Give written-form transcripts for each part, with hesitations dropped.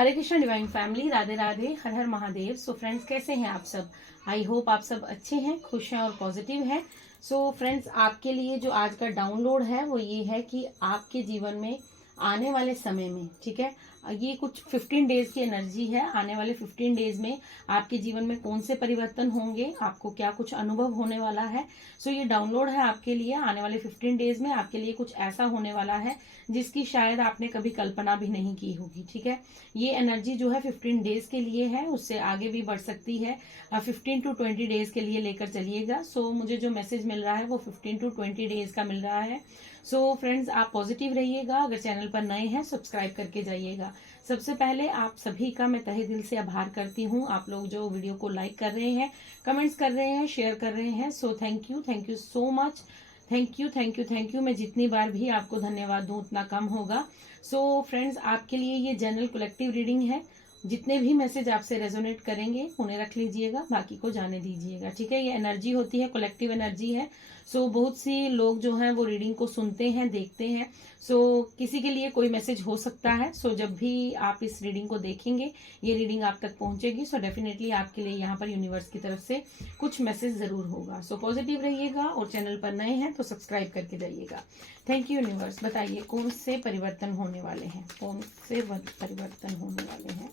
हरे Krishna divine family, Radhe Radhe, हर हर Mahadev. So friends, कैसे हैं आप सब? आई होप आप सब अच्छे हैं, खुश हैं और पॉजिटिव हैं। सो फ्रेंड्स, आपके लिए जो आज का डाउनलोड है वो ये है कि आपके जीवन में आने वाले समय में, ठीक है, ये कुछ 15 डेज की एनर्जी है। आने वाले 15 डेज में आपके जीवन में कौन से परिवर्तन होंगे, आपको क्या कुछ अनुभव होने वाला है। सो ये डाउनलोड है आपके लिए। आने वाले 15 डेज में आपके लिए कुछ ऐसा होने वाला है जिसकी शायद आपने कभी कल्पना भी नहीं की होगी, ठीक है। ये एनर्जी जो है 15 डेज के लिए है, उससे आगे भी बढ़ सकती है। 15 टू 20 डेज के लिए लेकर चलिएगा। सो मुझे जो मैसेज मिल रहा है वो 15 टू 20 डेज का मिल रहा है। सो फ्रेंड्स, आप पॉजिटिव रहिएगा। अगर चैनल पर नए हैं, सब्सक्राइब करके जाइएगा। सबसे पहले आप सभी का मैं तहे दिल से आभार करती हूँ। आप लोग जो वीडियो को लाइक कर रहे हैं, कमेंट्स कर रहे हैं, शेयर कर रहे हैं, so thank you so much. Thank you. मैं जितनी बार भी आपको धन्यवाद दूं उतना कम होगा। सो फ्रेंड्स, आपके लिए ये जनरल कलेक्टिव रीडिंग है। जितने भी मैसेज आपसे रेजोनेट करेंगे उन्हें रख लीजिएगा, बाकी को जाने दीजिएगा, ठीक है। ये एनर्जी होती है, कलेक्टिव एनर्जी है। सो बहुत सी लोग जो हैं वो रीडिंग को सुनते हैं, देखते हैं। सो किसी के लिए कोई मैसेज हो सकता है। सो जब भी आप इस रीडिंग को देखेंगे, ये रीडिंग आप तक पहुंचेगी, सो डेफिनेटली आपके लिए यहाँ पर यूनिवर्स की तरफ से कुछ मैसेज जरूर होगा। सो पॉजिटिव रहिएगा और चैनल पर नए हैं तो सब्सक्राइब करके जाइएगा। Thank you universe. बताइए कौन से परिवर्तन होने वाले हैं, कौन से परिवर्तन होने वाले हैं।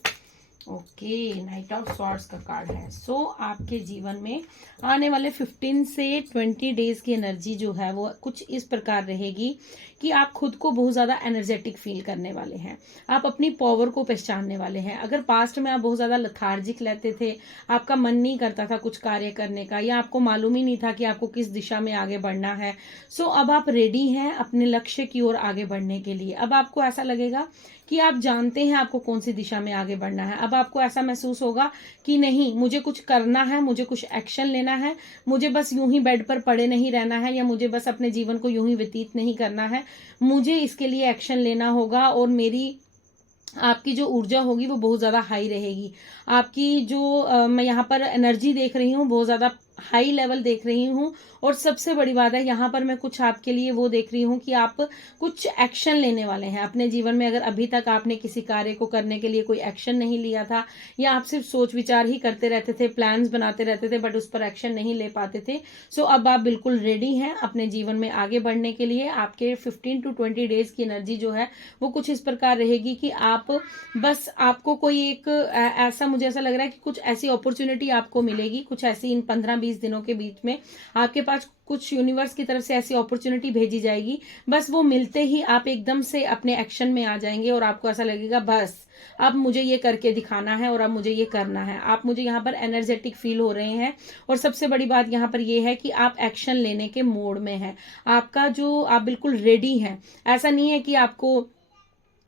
ओके, नाइट ऑफ स्वॉर्ड्स का कार्ड है। सो आपके जीवन में आने वाले 15 से 20 डेज की एनर्जी जो है वो कुछ इस प्रकार रहेगी कि आप खुद को बहुत ज्यादा एनर्जेटिक फील करने वाले हैं। आप अपनी पावर को पहचानने वाले हैं। अगर पास्ट में आप बहुत ज्यादा लथार्जिक रहते थे, आपका मन नहीं करता था कुछ कार्य करने का, या आपको मालूम ही नहीं था कि आपको किस दिशा में आगे बढ़ना है, सो अब आप रेडी हैं अपने लक्ष्य की ओर आगे बढ़ने के लिए। अब आपको ऐसा लगेगा कि आप जानते हैं आपको कौन सी दिशा में आगे बढ़ना है। अब आपको ऐसा महसूस होगा कि नहीं, मुझे कुछ करना है, मुझे कुछ एक्शन लेना है, मुझे बस यूं ही बेड पर पड़े नहीं रहना है, या मुझे बस अपने जीवन को यूं ही व्यतीत नहीं करना है। मुझे इसके लिए एक्शन लेना होगा। और मेरी आपकी जो ऊर्जा होगी वो बहुत ज्यादा हाई रहेगी। आपकी जो मैं यहाँ पर एनर्जी देख रही हूँ, बहुत ज्यादा हाई लेवल देख रही हूँ। और सबसे बड़ी बात है, यहाँ पर मैं कुछ आपके लिए वो देख रही हूँ कि आप कुछ एक्शन लेने वाले हैं अपने जीवन में। अगर अभी तक आपने किसी कार्य को करने के लिए कोई एक्शन नहीं लिया था, या आप सिर्फ सोच विचार ही करते रहते थे, प्लान्स बनाते रहते थे, बट उस पर एक्शन नहीं ले पाते थे, सो अब आप बिल्कुल रेडी हैं अपने जीवन में आगे बढ़ने के लिए। आपके 15 टू 20 डेज की एनर्जी जो है वो कुछ इस प्रकार रहेगी कि आप बस, आपको कोई एक ऐसा, मुझे ऐसा लग रहा है कि कुछ ऐसी अपॉर्चुनिटी आपको मिलेगी, कुछ ऐसी इन 15-20 दिनों के बीच में आपके पास कुछ यूनिवर्स की तरफ से ऐसी अपॉर्चुनिटी भेजी जाएगी। बस वो मिलते ही आप एकदम से अपने एक्शन में आ जाएंगे और आपको ऐसा लगेगा बस अब मुझे ये करके दिखाना है और अब मुझे ये करना है। आप मुझे यहाँ पर एनर्जेटिक फील हो रहे हैं। और सबसे बड़ी बात यहाँ पर ये है कि आप एक्शन लेने के मोड में हैं। आपका जो, आप बिल्कुल रेडी हैं। ऐसा नहीं है कि आपको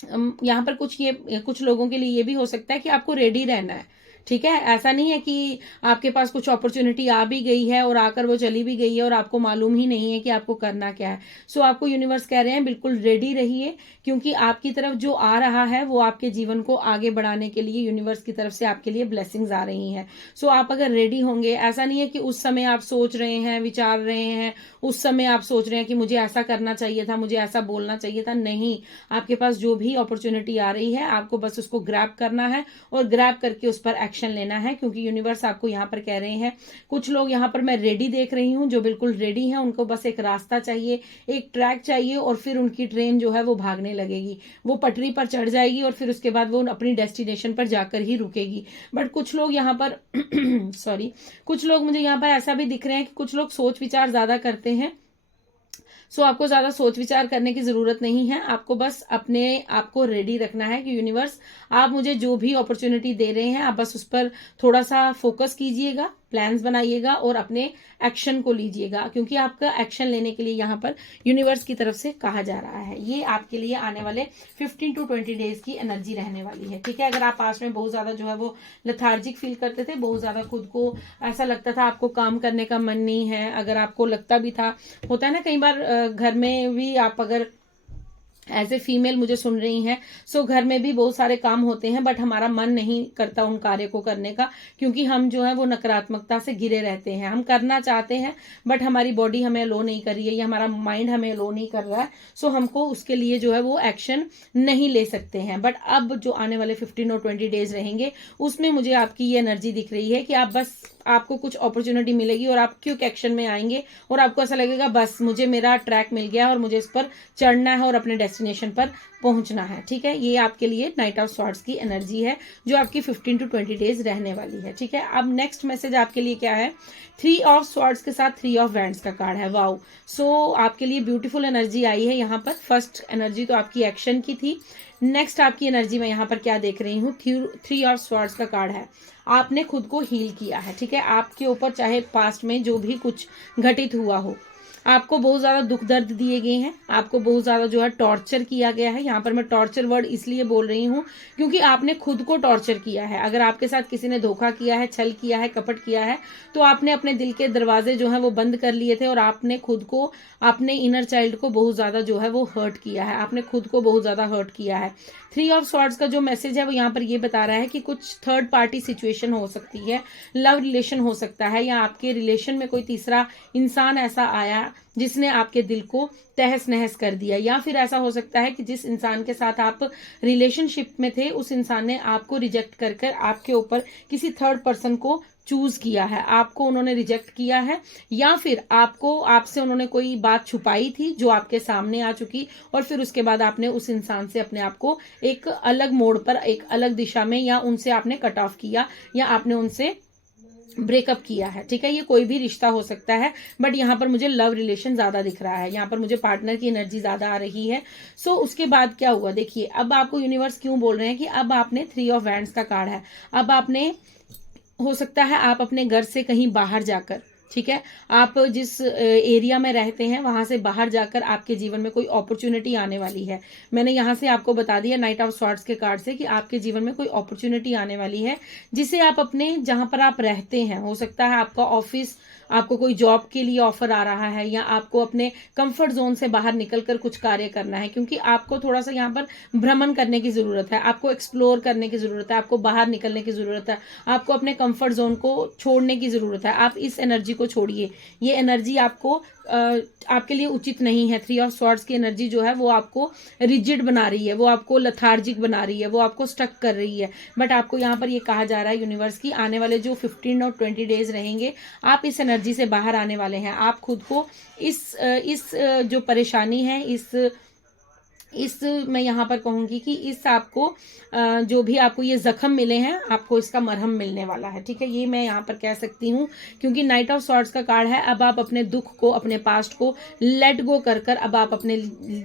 यहाँ पर कुछ लोगों के लिए ये भी हो सकता है कि आपको रेडी रहना है, ठीक है। ऐसा नहीं है कि आपके पास कुछ अपॉर्चुनिटी आ भी गई है और आकर वो चली भी गई है और आपको मालूम ही नहीं है कि आपको करना क्या है। सो आपको यूनिवर्स कह रहे हैं बिल्कुल रेडी रहिए, क्योंकि आपकी तरफ जो आ रहा है वो आपके जीवन को आगे बढ़ाने के लिए यूनिवर्स की तरफ से आपके लिए ब्लेसिंग्स आ रही हैं। सो आप अगर रेडी होंगे, ऐसा नहीं है कि उस समय आप सोच रहे हैं, विचार रहे हैं, उस समय आप सोच रहे हैं कि मुझे ऐसा करना चाहिए था, मुझे ऐसा बोलना चाहिए था। नहीं, आपके पास जो भी अपॉर्चुनिटी आ रही है आपको बस उसको ग्रैब करना है और ग्रैब करके उस पर एक्शन लेना है, क्योंकि यूनिवर्स आपको यहाँ पर कह रहे हैं, कुछ लोग यहाँ पर मैं रेडी देख रही हूँ जो बिल्कुल रेडी हैं। उनको बस एक रास्ता चाहिए, एक ट्रैक चाहिए, और फिर उनकी ट्रेन जो है वो भागने लगेगी, वो पटरी पर चढ़ जाएगी और फिर उसके बाद वो अपनी डेस्टिनेशन पर जाकर ही रुकेगी। बट कुछ लोग यहाँ पर सॉरी, कुछ लोग मुझे यहाँ पर ऐसा भी दिख रहे हैं कि कुछ लोग सोच विचार ज्यादा करते हैं। सो आपको ज्यादा सोच विचार करने की जरूरत नहीं है। आपको बस अपने आप को रेडी रखना है कि यूनिवर्स, आप मुझे जो भी अपॉर्चुनिटी दे रहे हैं आप बस उस पर थोड़ा सा फोकस कीजिएगा, प्लान्स बनाइएगा और अपने एक्शन को लीजिएगा, क्योंकि आपका एक्शन लेने के लिए यहाँ पर यूनिवर्स की तरफ से कहा जा रहा है। ये आपके लिए आने वाले 15 टू 20 डेज की एनर्जी रहने वाली है, ठीक है। अगर आप पास में बहुत ज्यादा जो है वो लथार्जिक फील करते थे, बहुत ज्यादा खुद को ऐसा लगता था आपको काम करने का मन नहीं है, अगर आपको लगता भी था, होता है ना कई बार घर में भी, आप अगर एज ए फीमेल मुझे सुन रही हैं, सो घर में भी बहुत सारे काम होते हैं बट हमारा मन नहीं करता उन कार्य को करने का, क्योंकि हम जो है वो नकारात्मकता से घिरे रहते हैं। हम करना चाहते हैं बट हमारी बॉडी हमें अलो नहीं कर रही है या हमारा माइंड हमें अलो नहीं कर रहा है, सो हमको उसके लिए जो है वो एक्शन नहीं ले सकते हैं। बट अब जो आने वाले 15 और 20 डेज रहेंगे उसमें मुझे आपकी ये एनर्जी दिख रही है कि आप बस आपको कुछ अपॉर्चुनिटी मिलेगी और आप क्विक एक्शन में आएंगे और आपको ऐसा लगेगा बस मुझे मेरा ट्रैक मिल गया और मुझे इस पर चढ़ना है और अपने डेस्टिनेशन पर पहुंचना है। ठीक है, ये आपके लिए नाइट ऑफ स्वॉर्ड्स की एनर्जी है जो आपकी 15 to 20 डेज रहने वाली है। ठीक है, अब नेक्स्ट मैसेज आपके लिए क्या है? 3 ऑफ स्वॉर्ड्स के साथ 3 ऑफ वैंड्स का कार्ड है। वाओ, सो आपके लिए ब्यूटीफुल एनर्जी आई है यहाँ पर। फर्स्ट एनर्जी तो आपकी एक्शन की थी। नेक्स्ट आपकी एनर्जी में यहाँ पर क्या देख रही हूँ? 3 ऑफ स्वॉर्ड्स का कार्ड है। आपने खुद को हील किया है। ठीक है, आपके ऊपर चाहे पास्ट में जो भी कुछ घटित हुआ हो, आपको बहुत ज्यादा दुख दर्द दिए गए हैं, आपको बहुत ज्यादा जो है टॉर्चर किया गया है। यहाँ पर मैं टॉर्चर वर्ड इसलिए बोल रही हूँ क्योंकि आपने खुद को टॉर्चर किया है। अगर आपके साथ किसी ने धोखा किया है, छल किया है, कपट किया है, तो आपने अपने दिल के दरवाजे जो है वो बंद कर लिए थे और आपने खुद को, अपने इनर चाइल्ड को बहुत ज्यादा जो है वो हर्ट किया है। आपने खुद को बहुत ज्यादा हर्ट किया है। 3 ऑफ स्वॉर्ड्स का जो मैसेज है वो यहाँ पर ये बता रहा है कि कुछ थर्ड पार्टी सिचुएशन हो सकती है, लव रिलेशन हो सकता है, या आपके रिलेशन में कोई तीसरा इंसान ऐसा आया जिसने आपके दिल को तहस नहस कर दिया, या फिर ऐसा हो सकता है कि जिस इंसान के साथ आप रिलेशनशिप में थे उस इंसान ने आपको रिजेक्ट कर कर आपके ऊपर किसी थर्ड पर्सन को चूज किया है, आपको उन्होंने रिजेक्ट किया है, या फिर आपसे उन्होंने कोई बात छुपाई थी जो आपके सामने आ चुकी और फिर उसके बाद आपने उस इंसान से अपने आप को एक अलग मोड़ पर, एक अलग दिशा में, या उनसे आपने कट ऑफ किया या आपने उनसे ब्रेकअप किया है। ठीक है, ये कोई भी रिश्ता हो सकता है बट यहाँ पर मुझे लव रिलेशन ज्यादा दिख रहा है। यहाँ पर मुझे पार्टनर की एनर्जी ज्यादा आ रही है। सो उसके बाद क्या हुआ देखिए, अब आपको यूनिवर्स क्यों बोल रहे हैं कि अब आपने 3 ऑफ वैंड्स का कार्ड है। अब आपने, हो सकता है आप अपने घर से कहीं बाहर जाकर, ठीक है, आप जिस एरिया में रहते हैं वहां से बाहर जाकर आपके जीवन में कोई अपॉर्चुनिटी आने वाली है। मैंने यहाँ से आपको बता दिया नाइट ऑफ स्वॉर्ड्स के कार्ड से कि आपके जीवन में कोई अपॉर्चुनिटी आने वाली है जिसे आप अपने, जहां पर आप रहते हैं, हो सकता है आपका ऑफिस, आपको कोई जॉब के लिए ऑफर आ रहा है, या आपको अपने कंफर्ट जोन से बाहर निकलकर कुछ कार्य करना है, क्योंकि आपको थोड़ा सा यहाँ पर भ्रमण करने की जरूरत है, आपको एक्सप्लोर करने की जरूरत है, आपको बाहर निकलने की जरूरत है, आपको अपने कंफर्ट जोन को छोड़ने की जरूरत है। आप इस एनर्जी को छोड़िए, ये एनर्जी आपको आपके लिए उचित नहीं है। 3 ऑफ स्वॉर्ड्स की एनर्जी जो है वो आपको रिजिड बना रही है, वो आपको लथार्जिक बना रही है, वो आपको स्टक कर रही है। बट आपको यहाँ पर ये कहा जा रहा है यूनिवर्स की आने वाले जो 15 और 20 डेज रहेंगे आप इस एनर्जी से बाहर आने वाले हैं। आप खुद को इस जो परेशानी है, इस मैं यहाँ पर कहूंगी कि इस आपको जो भी आपको ये जख्म मिले हैं आपको इसका मरहम मिलने वाला है। ठीक है, ये मैं यहाँ पर कह सकती हूँ क्योंकि नाइट ऑफ स्वॉर्ड्स का कार्ड है। अब आप अपने दुख को, अपने पास्ट को लेट गो कर कर अब आप अपने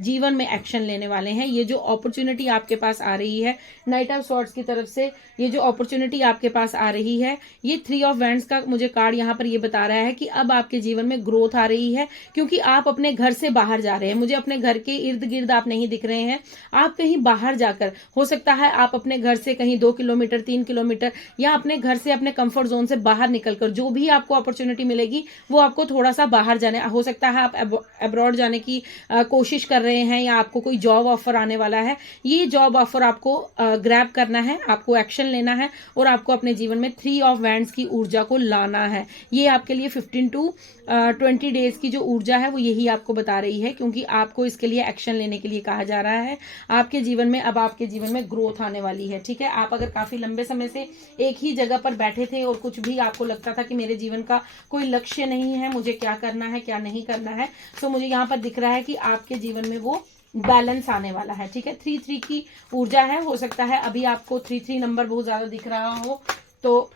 जीवन में एक्शन लेने वाले हैं। ये जो अपॉर्चुनिटी आपके पास आ रही है नाइट ऑफ स्वॉर्ड्स की तरफ से, ये जो अपॉर्चुनिटी आपके पास आ रही है, ये 3 ऑफ वैंड्स का मुझे कार्ड यहाँ पर ये बता रहा है कि अब आपके जीवन में ग्रोथ आ रही है क्योंकि आप अपने घर से बाहर जा रहे हैं। मुझे अपने घर के इर्द गिर्द आप नहीं दिख रहे हैं, आप कहीं बाहर जाकर, हो सकता है आप अपने घर से कहीं 2 किलोमीटर 3 किलोमीटर या अपने घर से अपने कंफर्ट जोन से बाहर निकलकर जो भी आपको अपॉर्चुनिटी मिलेगी वो आपको थोड़ा सा बाहर जाने, हो सकता है आप अब्रॉड जाने की कोशिश कर रहे हैं या आपको कोई जॉब ऑफर आने वाला है। ये जॉब ऑफर आपको ग्रैब करना है, आपको एक्शन लेना है और आपको अपने जीवन में 3 ऑफ वैंड्स की ऊर्जा को लाना है। ये आपके लिए 15 to 20 डेज की जो ऊर्जा है वो यही आपको बता रही है क्योंकि आपको इसके लिए एक्शन लेने के लिए कहा जा रहा है। आपके जीवन में अब आपके जीवन में ग्रोथ आने वाली है। ठीक है, आप अगर काफी लंबे समय से एक ही जगह पर बैठे थे और कुछ भी आपको लगता था कि मेरे जीवन का कोई लक्ष्य नहीं है, मुझे क्या करना है क्या नहीं करना है, तो मुझे यहाँ पर दिख रहा है कि आपके जीवन में वो बैलेंस आने वाला है। ठीक है, 3-3 की ऊर्जा है। हो सकता है अभी आपको 3-3 नंबर बहुत ज्यादा दिख रहा हो तो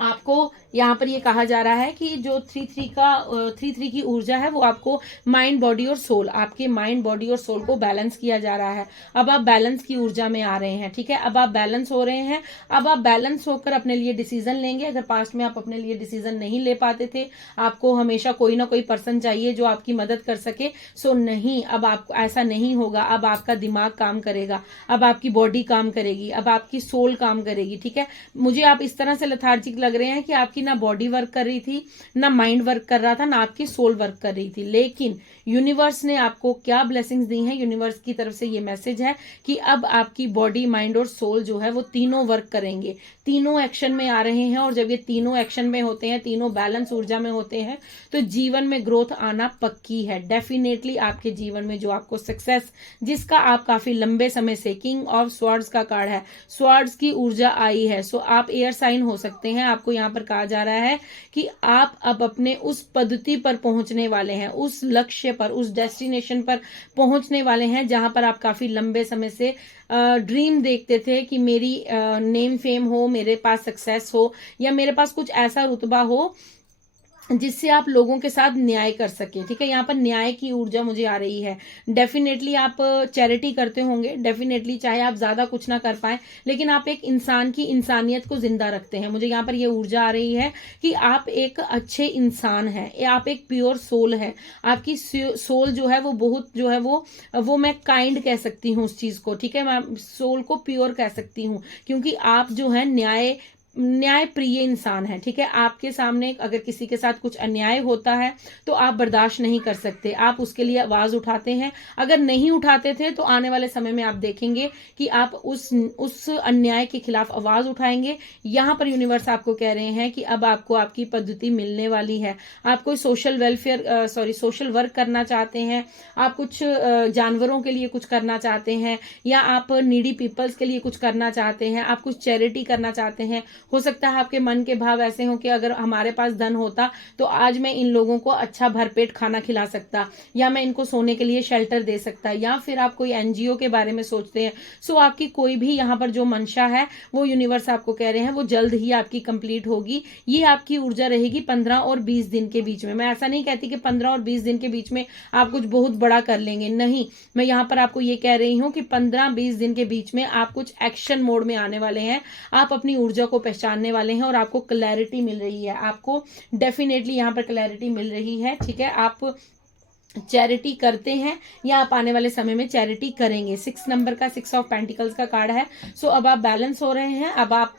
आपको यहाँ पर ये कहा जा रहा है कि जो 3-3 की ऊर्जा है वो आपको माइंड बॉडी और सोल, आपके माइंड बॉडी और सोल को बैलेंस किया जा रहा है। अब आप बैलेंस की ऊर्जा में आ रहे हैं। ठीक है, अब आप बैलेंस हो रहे हैं, अब आप बैलेंस होकर अपने लिए डिसीजन लेंगे। अगर पास्ट में आप अपने लिए डिसीजन नहीं ले पाते थे, आपको हमेशा कोई ना कोई पर्सन चाहिए जो आपकी मदद कर सके, सो नहीं, अब आपको ऐसा नहीं होगा। अब आपका दिमाग काम करेगा, अब आपकी बॉडी काम करेगी, अब आपकी सोल काम करेगी। ठीक है, मुझे आप इस तरह से लथार्जिक लग रहे हैं कि आपकी ना बॉडी वर्क कर रही थी, ना माइंड वर्क कर रहा था, ना आपकी सोल वर्क कर रही थी, लेकिन यूनिवर्स ने आपको क्या ब्लेसिंग्स दी हैं, यूनिवर्स की तरफ से ये मैसेज है कि अब आपकी बॉडी, माइंड और सोल जो है वो तीनों वर्क करेंगे, तीनों एक्शन में आ रहे हैं। और जब ये तीनों एक्शन में होते हैं, तीनों बैलेंस ऊर्जा में होते हैं, तो जीवन में ग्रोथ आना पक्की है। डेफिनेटली आपके जीवन में जो आपको सक्सेस, जिसका आप काफी लंबे समय से, किंग ऑफ स्वॉर्ड्स का कार्ड है, स्वॉर्ड्स की ऊर्जा आई है। सो आप एयर साइन हो सकते हैं। आपको यहाँ पर कहा जा रहा है कि आप अब अपने उस पद्धति पर पहुंचने वाले हैं, उस लक्ष्य पर, उस डेस्टिनेशन पर पहुंचने वाले हैं जहां पर आप काफी लंबे समय से ड्रीम देखते थे कि मेरी नेम फेम हो, मेरे पास सक्सेस हो, या मेरे पास कुछ ऐसा रुतबा हो जिससे आप लोगों के साथ न्याय कर सके। ठीक है, यहाँ पर न्याय की ऊर्जा मुझे आ रही है। डेफिनेटली आप चैरिटी करते होंगे, डेफिनेटली चाहे आप ज्यादा कुछ ना कर पाए, लेकिन आप एक इंसान की इंसानियत को जिंदा रखते हैं। मुझे यहाँ पर ये ऊर्जा आ रही है कि आप एक अच्छे इंसान हैं, आप एक प्योर सोल है। आपकी सोल जो है वो बहुत जो है वो मैं काइंड कह सकती हूँ उस चीज को। ठीक है, मैं सोल को प्योर कह सकती हूँ, क्योंकि आप जो है न्याय प्रिय इंसान है। ठीक है, आपके सामने अगर किसी के साथ कुछ अन्याय होता है तो आप बर्दाश्त नहीं कर सकते, आप उसके लिए आवाज उठाते हैं। अगर नहीं उठाते थे तो आने वाले समय में आप देखेंगे कि आप उस अन्याय के खिलाफ आवाज उठाएंगे। यहाँ पर यूनिवर्स आपको कह रहे हैं कि अब आपको आपकी पद्धति मिलने वाली है। आप कोई सोशल वर्क करना चाहते हैं, आप कुछ जानवरों के लिए कुछ करना चाहते हैं, या आप नीडी पीपल्स के लिए कुछ करना चाहते हैं, आप कुछ चैरिटी करना चाहते हैं। हो सकता है आपके मन के भाव ऐसे हो कि अगर हमारे पास धन होता तो आज मैं इन लोगों को अच्छा भरपेट खाना खिला सकता, या मैं इनको सोने के लिए शेल्टर दे सकता, या फिर आप कोई एनजीओ के बारे में सोचते हैं। सो आपकी कोई भी यहाँ पर जो मंशा है वो यूनिवर्स आपको कह रहे हैं वो जल्द ही आपकी कंप्लीट होगी। ये आपकी ऊर्जा रहेगी 15 और 20 दिन के बीच में। मैं ऐसा नहीं कहती कि 15 और 20 दिन के बीच में आप कुछ बहुत बड़ा कर लेंगे, नहीं। मैं यहाँ पर आपको ये कह रही हूँ कि 15-20 दिन के बीच में आप कुछ एक्शन मोड में आने वाले हैं, आप अपनी ऊर्जा को पहचानने वाले हैं और आपको क्लैरिटी मिल रही है। आपको डेफिनेटली यहाँ पर क्लैरिटी मिल रही है। ठीक है, आप चैरिटी करते हैं या आप आने वाले समय में चैरिटी करेंगे। 6 नंबर का 6 ऑफ पेंटिकल्स का कार्ड है। सो अब आप बैलेंस हो रहे हैं, अब आप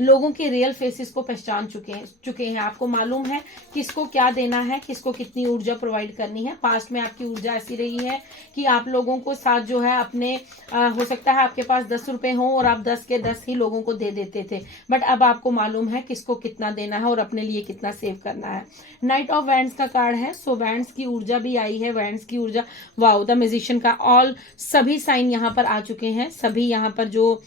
लोगों के रियल फेसेस को पहचान चुके हैं। आपको मालूम है किसको क्या देना है, किसको कितनी ऊर्जा प्रोवाइड करनी है। पास्ट में आपकी ऊर्जा ऐसी रही है कि आप लोगों को साथ जो है अपने हो सकता है आपके पास 10 रुपए हो और आप 10 के 10 ही लोगों को दे देते थे, बट अब आपको मालूम है किसको कितना देना है और अपने लिए कितना सेव करना है। नाइट ऑफ वैंड्स का कार्ड है। सो वैंड्स की ऊर्जा भी आई है, वैंड्स की ऊर्जा, वाओ, द म्यूजिशियन का ऑल सभी साइन यहाँ पर आ चुके हैं। सभी यहाँ पर जो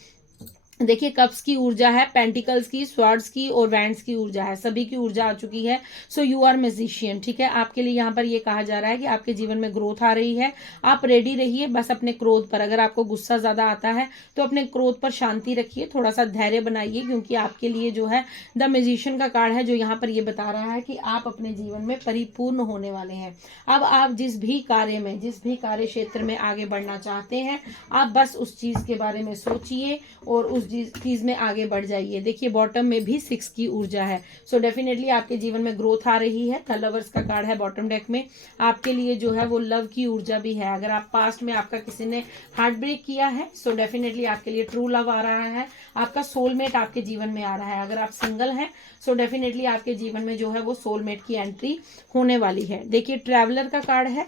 देखिए कप्स की ऊर्जा है, पेंटिकल्स की, स्वॉर्ड्स की और वैंड्स की ऊर्जा है, सभी की ऊर्जा आ चुकी है। So you are musician. ठीक है, आपके लिए यहाँ पर ये कहा जा रहा है कि आपके जीवन में ग्रोथ आ रही है। आप रेडी रहिए बस अपने क्रोध पर। अगर आपको गुस्सा ज्यादा आता है तो अपने क्रोध पर शांति रखिए, थोड़ा सा धैर्य बनाइए, क्योंकि आपके लिए जो है द म्यूजिशियन का कार्ड है जो यहाँ पर ये बता रहा है कि आप अपने जीवन में परिपूर्ण होने वाले हैं। अब आप जिस भी कार्य क्षेत्र में आगे बढ़ना चाहते हैं, आप बस उस चीज के बारे में सोचिए और उस चीज में आगे बढ़ जाइए। देखिए बॉटम में भी 6 की ऊर्जा है। सो डेफिनेटली आपके जीवन में ग्रोथ आ रही है। द लवर्स का कार्ड है बॉटम डेक में। आपके लिए जो है वो लव की ऊर्जा भी है। अगर आप पास्ट में आपका किसी ने हार्ट ब्रेक किया है, सो डेफिनेटली आपके लिए ट्रू लव आ रहा है, आपका सोलमेट आपके जीवन में आ रहा है। अगर आप सिंगल हैं सो डेफिनेटली आपके जीवन में जो है वो सोलमेट की एंट्री होने वाली है। देखिए ट्रैवलर का कार्ड है,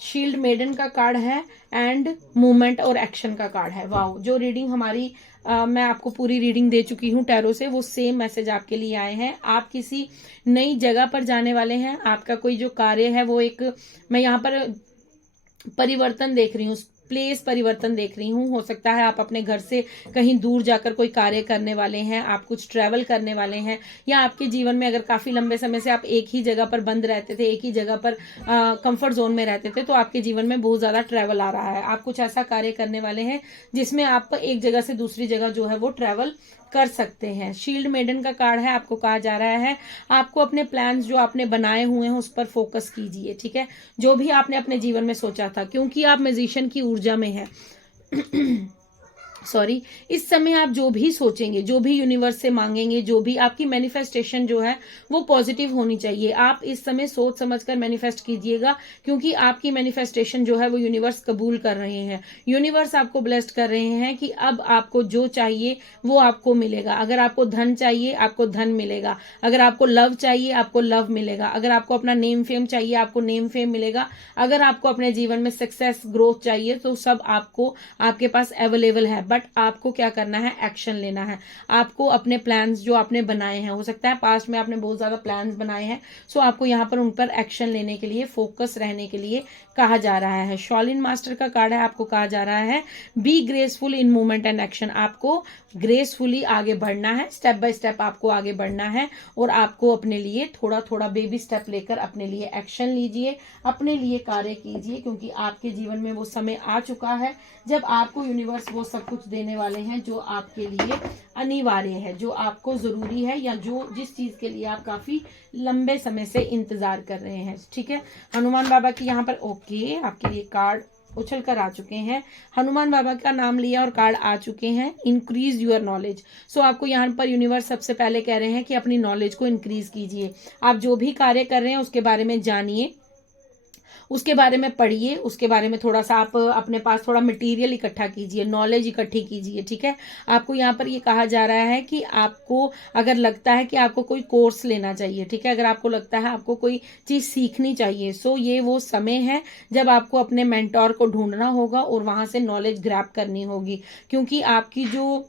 शील्ड मेडन का कार्ड है एंड मूवमेंट और एक्शन का कार्ड है। वाओ, जो रीडिंग हमारी मैं आपको पूरी रीडिंग दे चुकी हूँ टैरो से, वो सेम मैसेज आपके लिए आए हैं। आप किसी नई जगह पर जाने वाले हैं। आपका कोई जो कार्य है वो एक, मैं यहाँ पर परिवर्तन देख रही हूँ, प्लेस परिवर्तन देख रही हूँ। हो सकता है आप अपने घर से कहीं दूर जाकर कोई कार्य करने वाले हैं, आप कुछ ट्रैवल करने वाले हैं, या आपके जीवन में अगर काफी लंबे समय से आप एक ही जगह पर बंद रहते थे, एक ही जगह पर कंफर्ट जोन में रहते थे, तो आपके जीवन में बहुत ज्यादा ट्रैवल आ रहा है। आप कुछ ऐसा कार्य करने वाले हैं जिसमें आप एक जगह से दूसरी जगह जो है वो ट्रैवल कर सकते हैं। शील्ड मेडन का कार्ड है। आपको कहा जा रहा है आपको अपने प्लान्स जो आपने बनाए हुए हैं उस पर फोकस कीजिए। ठीक है, जो भी आपने अपने जीवन में सोचा था, क्योंकि आप म्यूजिशियन की ऊर्जा में है। सॉरी, इस समय आप जो भी सोचेंगे, जो भी यूनिवर्स से मांगेंगे, जो भी आपकी मैनिफेस्टेशन जो है वो पॉजिटिव होनी चाहिए। आप इस समय सोच समझकर मैनिफेस्ट कीजिएगा, क्योंकि आपकी मैनिफेस्टेशन जो है वो यूनिवर्स कबूल कर रहे हैं। यूनिवर्स आपको ब्लेस्ड कर रहे हैं कि अब आपको जो चाहिए वो आपको मिलेगा। अगर आपको धन चाहिए, आपको धन मिलेगा। अगर आपको लव चाहिए, आपको लव मिलेगा। अगर आपको अपना नेम फेम चाहिए, आपको नेम फेम मिलेगा। अगर आपको अपने जीवन में सक्सेस ग्रोथ चाहिए, तो सब आपको आपके पास अवेलेबल है। बट आपको क्या करना है, एक्शन लेना है। आपको अपने प्लान्स जो आपने बनाए हैं, हो सकता है पास्ट में आपने बहुत ज्यादा प्लान्स बनाए हैं, सो आपको यहाँ पर उन पर एक्शन लेने के लिए, फोकस रहने के लिए कहा जा रहा है। शॉलिन मास्टर का कार्ड है, आपको कहा जा रहा है be graceful in movement and action. आपको ग्रेसफुली आगे बढ़ना है, स्टेप बाय स्टेप आपको आगे बढ़ना है, और आपको अपने लिए थोड़ा थोड़ा बेबी स्टेप लेकर अपने लिए एक्शन लीजिए, अपने लिए कार्य कीजिए, क्योंकि आपके जीवन में वो समय आ चुका है जब आपको यूनिवर्स वो सब कुछ देने वाले हैं जो आपके लिए अनिवार्य है, जो आपको जरूरी है, या जो जिस चीज के लिए आप काफी लंबे समय से इंतजार कर रहे हैं। ठीक है, हनुमान बाबा की यहाँ पर ओके आपके लिए कार्ड उछल कर आ चुके हैं। हनुमान बाबा का नाम लिया और कार्ड आ चुके हैं, इंक्रीज यूर नॉलेज। सो आपको यहाँ पर यूनिवर्स सबसे पहले कह रहे हैं कि अपनी नॉलेज को इंक्रीज कीजिए। आप जो भी कार्य कर रहे हैं उसके बारे में जानिए, उसके बारे में पढ़िए, उसके बारे में थोड़ा सा आप अपने पास थोड़ा मटेरियल इकट्ठा कीजिए, नॉलेज इकट्ठी कीजिए। ठीक है, आपको यहाँ पर ये कहा जा रहा है कि आपको अगर लगता है कि आपको कोई कोर्स लेना चाहिए, ठीक है, अगर आपको लगता है आपको कोई चीज सीखनी चाहिए, सो ये वो समय है जब आपको अपने मेंटोर को ढूंढना होगा और वहां से नॉलेज ग्रैब करनी होगी। क्योंकि आपकी जो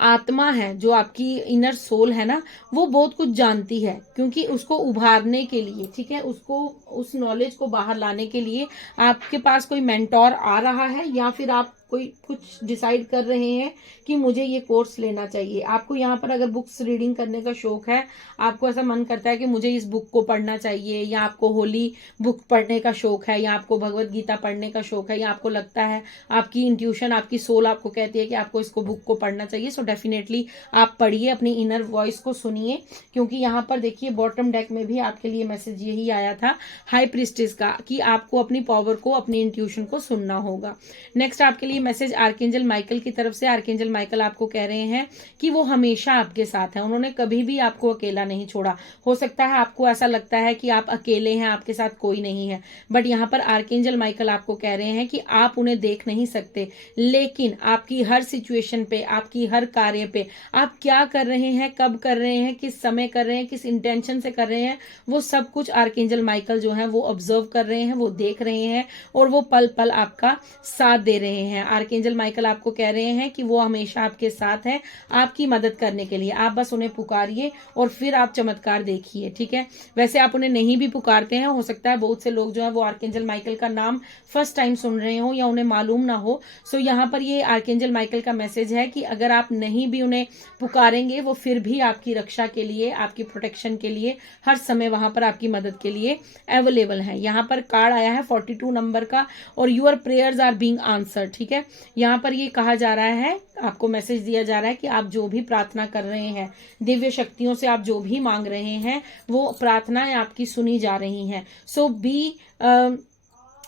आत्मा है, जो आपकी इनर सोल है ना, वो बहुत कुछ जानती है, क्योंकि उसको उभारने के लिए, ठीक है, उसको उस नॉलेज को बाहर लाने के लिए आपके पास कोई मेंटोर आ रहा है, या फिर आप कोई कुछ डिसाइड कर रहे हैं कि मुझे ये कोर्स लेना चाहिए। आपको यहाँ पर अगर बुक्स रीडिंग करने का शौक है, आपको ऐसा मन करता है कि मुझे इस बुक को पढ़ना चाहिए, या आपको होली बुक पढ़ने का शौक है, या आपको भगवत गीता पढ़ने का शौक है, या आपको लगता है आपकी इंट्यूशन, आपकी सोल आपको कहती है कि आपको इसको बुक को पढ़ना चाहिए, सो डेफिनेटली आप पढ़िए, अपनी इनर वॉइस को सुनिए। क्योंकि यहाँ पर देखिए बॉटम डेक में भी आपके लिए मैसेज यही आया था हाई प्रीस्टेस का, कि आपको अपनी पावर को, अपनी इंट्यूशन को सुनना होगा। नेक्स्ट आपके लिए मैसेज आर्कएंजल माइकल की तरफ से। आर्कएंजल माइकल आपको कह रहे हैं कि वो हमेशा आपके साथ हैं, उन्होंने कभी भी आपको अकेला नहीं छोड़ा। हो सकता है आपको ऐसा लगता है कि आप अकेले हैं, आपके साथ कोई नहीं है, बट यहाँ पर आर्कएंजल माइकल आपको कह रहे हैं कि आप उन्हें देख नहीं सकते, लेकिन आपकी हर सिचुएशन पे, आपकी हर कार्य पे, आप क्या कर रहे हैं, कब कर रहे हैं, किस समय कर रहे हैं, किस इंटेंशन से कर रहे हैं, वो सब कुछ आर्कएंजल माइकल जो है वो ऑब्जर्व कर रहे हैं, वो देख रहे हैं, और वो पल पल आपका साथ दे रहे हैं। आर्कएंजल माइकल आपको कह रहे हैं कि वो हमेशा आपके साथ है, आपकी मदद करने के लिए। आप बस उन्हें पुकारिए और फिर आप चमत्कार देखिए। ठीक है, वैसे आप उन्हें नहीं भी पुकारते हैं, हो सकता है बहुत से लोग जो है वो आर्कएंजल माइकल का नाम फर्स्ट टाइम सुन रहे हो या उन्हें मालूम ना हो। सो यहाँ पर ये आर्कएंजल माइकल का मैसेज है कि अगर आप नहीं भी उन्हें पुकारेंगे, वो फिर भी आपकी रक्षा के लिए, आपकी प्रोटेक्शन के लिए हर समय वहां पर आपकी मदद के लिए अवेलेबल है। यहाँ पर कार्ड आया है 42 नंबर का, और your prayers are being answered. ठीक है, यहाँ पर ये कहा जा रहा है, आपको मैसेज दिया जा रहा है कि आप जो भी प्रार्थना कर रहे हैं, दिव्य शक्तियों से आप जो भी मांग रहे हैं, वो प्रार्थनाएं आपकी सुनी जा रही हैं। सो बी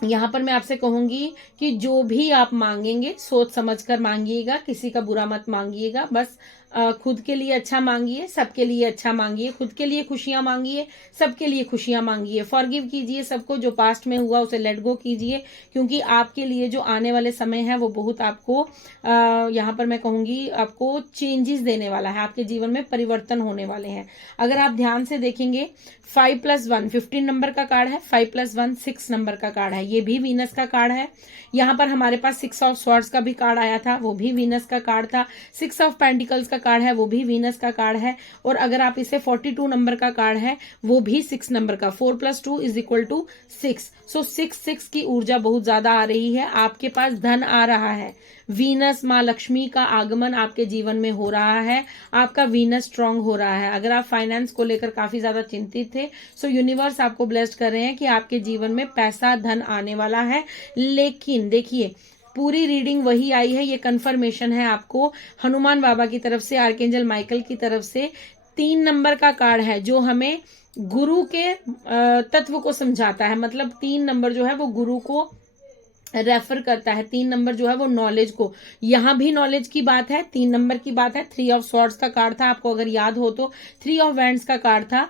यहाँ पर मैं आपसे कहूंगी कि जो भी आप मांगेंगे सोच समझकर मांगिएगा, किसी का बुरा मत मांगिएगा, बस खुद के लिए अच्छा मांगिए, सबके लिए अच्छा मांगिए, खुद के लिए खुशियां मांगिए, सबके लिए खुशियां मांगिए, फॉरगिव कीजिए सबको, जो पास्ट में हुआ उसे लेट गो कीजिए, क्योंकि आपके लिए जो आने वाले समय है वो बहुत आपको यहाँ पर मैं कहूंगी आपको चेंजेस देने वाला है, आपके जीवन में परिवर्तन होने वाले हैं। अगर आप ध्यान से देखेंगे 5+1 15 नंबर का कार्ड है, 5+1 6 नंबर का कार्ड है, ये भी वीनस का कार्ड है। यहाँ पर हमारे पास 6 ऑफ स्वॉर्ड्स का भी कार्ड आया था, वो भी वीनस का कार्ड था। 6 ऑफ पेंटिकल्स का कार्ड है, वो भी वीनस का कार्ड है। और अगर आप इसे 42 नंबर का कार्ड है, वो भी 6 नंबर का, 4+2 = 6। सो 6 की ऊर्जा बहुत ज्यादा आ रही है, आपके पास धन आ रहा है, वीनस माँ लक्ष्मी का आगमन आपके जीवन में हो रहा है, आपका वीनस स्ट्रांग हो रहा है। अगर आप फाइनेंस को लेकर काफी ज्यादा चिंतित थे, सो यूनिवर्स आपको ब्लेस्ड कर रहे हैं कि आपके जीवन में पैसा धन आने वाला है। लेकिन देखिए पूरी रीडिंग वही आई है, ये कंफर्मेशन है आपको हनुमान बाबा की तरफ से, आर्कएंजल माइकल की तरफ से। 3 नंबर का कार्ड है जो हमें गुरु के तत्व को समझाता है, मतलब 3 नंबर जो है वो गुरु को रेफर करता है। 3 नंबर जो है वो नॉलेज को, यहाँ भी नॉलेज की बात है, 3 नंबर की बात है। 3 ऑफ स्वॉर्ड्स का कार्ड था, आपको अगर याद हो तो 3 ऑफ वैंड्स का कार्ड था,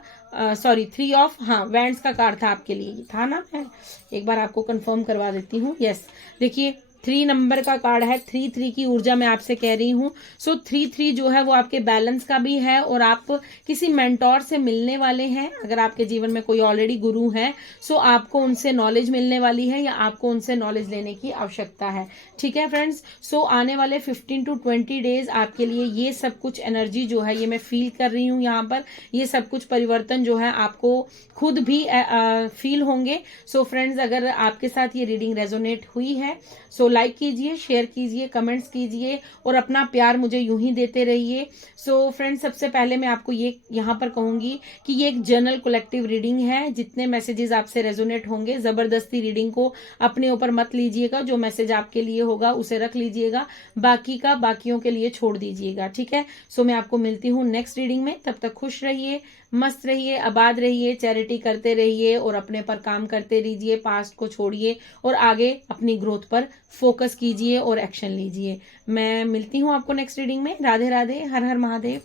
सॉरी 3 ऑफ वैंड्स का कार्ड था आपके लिए, था ना? मैं एक बार आपको कंफर्म करवा देती हूँ। यस, देखिए 3 नंबर का कार्ड है, 3 की ऊर्जा मैं आपसे कह रही हूँ। सो 3 जो है वो आपके बैलेंस का भी है, और आप किसी मेंटोर से मिलने वाले हैं। अगर आपके जीवन में कोई ऑलरेडी गुरु है, सो आपको उनसे नॉलेज मिलने वाली है, या आपको उनसे नॉलेज लेने की आवश्यकता है। ठीक है फ्रेंड्स, सो आने वाले 15 to 20 डेज आपके लिए ये सब कुछ एनर्जी जो है ये मैं फील कर रही हूँ यहाँ पर। ये सब कुछ परिवर्तन जो है आपको खुद भी फील होंगे। सो फ्रेंड्स, अगर आपके साथ ये रीडिंग रेजोनेट हुई है, सो लाइक कीजिए, शेयर कीजिए, कमेंट्स कीजिए, और अपना प्यार मुझे यूं ही देते रहिए। सो फ्रेंड्स, सबसे पहले मैं आपको ये यहाँ पर कहूंगी कि ये एक जनरल कलेक्टिव रीडिंग है। जितने मैसेजेस आपसे रेजोनेट होंगे, जबरदस्ती रीडिंग को अपने ऊपर मत लीजिएगा। जो मैसेज आपके लिए होगा उसे रख लीजिएगा, बाकी का बाकियों के लिए छोड़ दीजिएगा। ठीक है, सो मैं आपको मिलती हूँ नेक्स्ट रीडिंग में। तब तक खुश रहिए, मस्त रहिए, आबाद रहिए, चैरिटी करते रहिए, और अपने पर काम करते रहिए। पास्ट को छोड़िए और आगे अपनी ग्रोथ पर फोकस कीजिए और एक्शन लीजिए। मैं मिलती हूँ आपको नेक्स्ट रीडिंग में। राधे राधे, हर हर महादेव।